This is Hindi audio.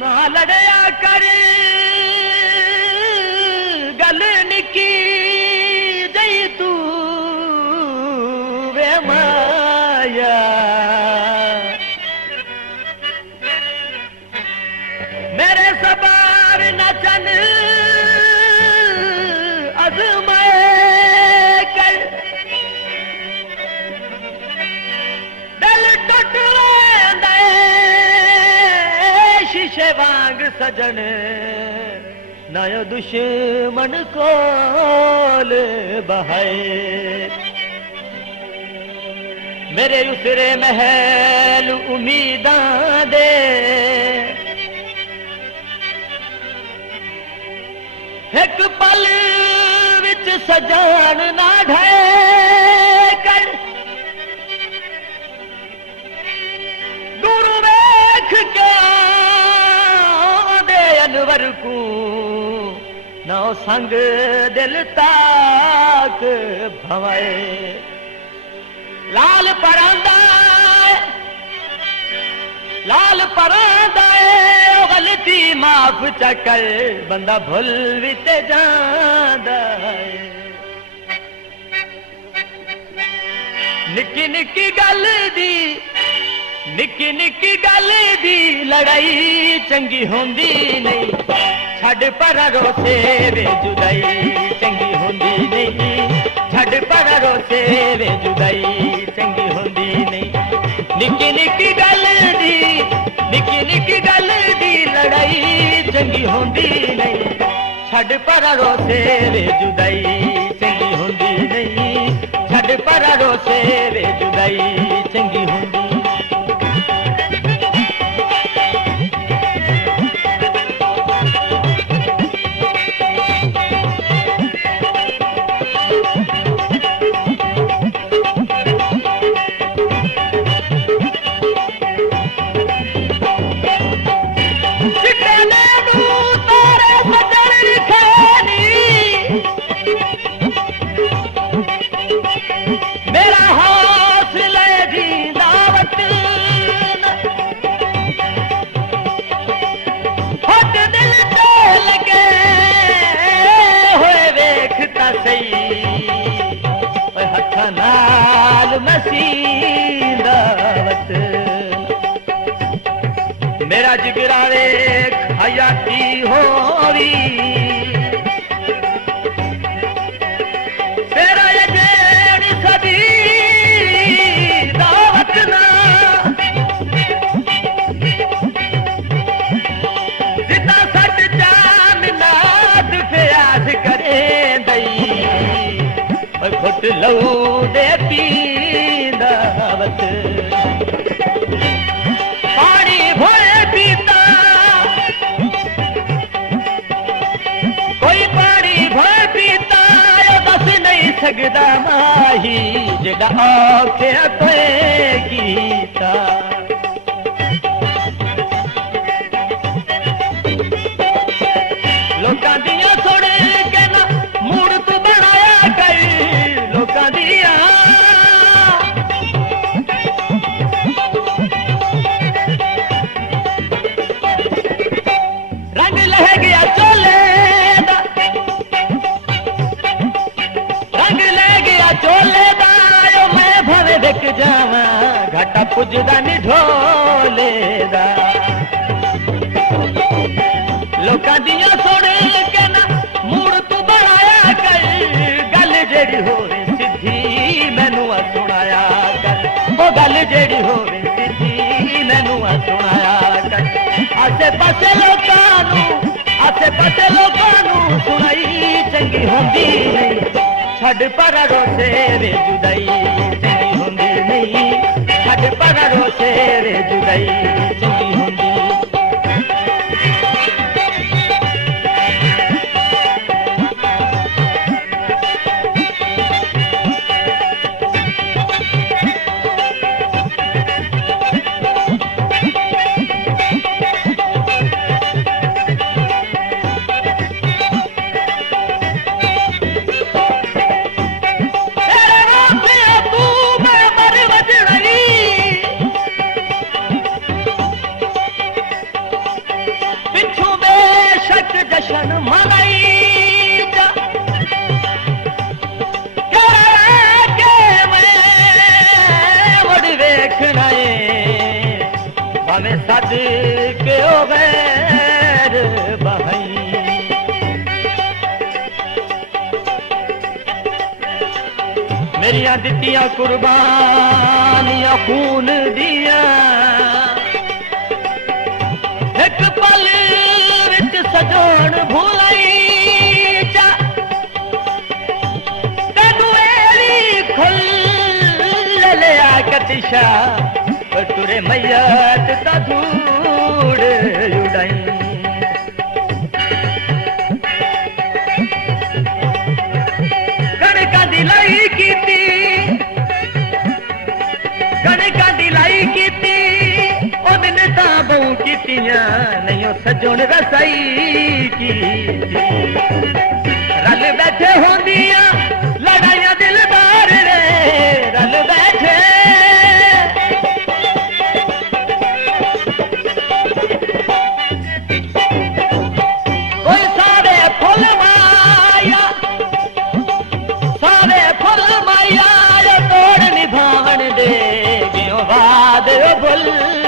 ना लड़या कर गल निकी जई तू वे माया मेरे सबार नचन अजमाए कर दिल टुट शीशे वांग सजन नयो दुश्मन कोल बहाए मेरे उसरे महल उम्मीदां दे एक पल विच सजान ना ढे कर दूर वेख के दे अनवर को नौ संग दिल ताक भवाए लाल परांदा गलती माफ चकर बंदा भुल भी ते जांदा है निक्की निक्की गल दी लड़ाई चंगी होंदी नहीं छड़ पर रोसे वे जुदाई चंगी होंदी नहीं छड़ पर रोसे वे जुदाई चंगी होंदी नहीं निक्की निक्की गल दी लड़ाई चंगी होंदी नहीं छड़ पर रोसे वे जुदाई चंगी होंदी नहीं छड़ पर रोसे वे जुदाई चंगी होंदी मेरा जिगरा वे हयाती होवी तेरा ये जेड़ी सदी दावत ना जितना सट जान नाद प्यास करे दई घुट लऊ दे पी दावत सगदा माही जेड़ा आखे पे गीता लोकां दियां सुन के ना मूड तू बनाया कर लोकां दियां रंग लह गया चोले चोले दायो मैं भवे देख जावा घाटा पुजदा नी ढोले दा लोकां दियां सुन के ना मूड तू बनाया कर गल जेड़ी होवे सिद्धी मैनू सुनाया कर ओ गल जेड़ी होवे सिद्धी मैनू सुनाया कर आसे पासे लोकां नू सुनाई चंगी होंदी नहीं छड़ पर रोसे वे जुदाई चंगी होंदी नहीं छड़ पर रोसे वे जुदाई चंगी होंदी भावें सद के ओ गैर बहई मेरिया दित्तियां कुर्बानियां खून दिया एक पल विच सजोण भुलाई जा तेनू एरी खुल लिया कतिशा टुरे मैयत ता धूड़ उड़ाई कणकां दी लाई कीती कणकां दी लाई कीती ओ मिन्नतां बहु कीतियां नहीं ओ सजोण रसाई की रल बैठे होंदियां लड़ाइयां दिलदार रे रल बैठे फुल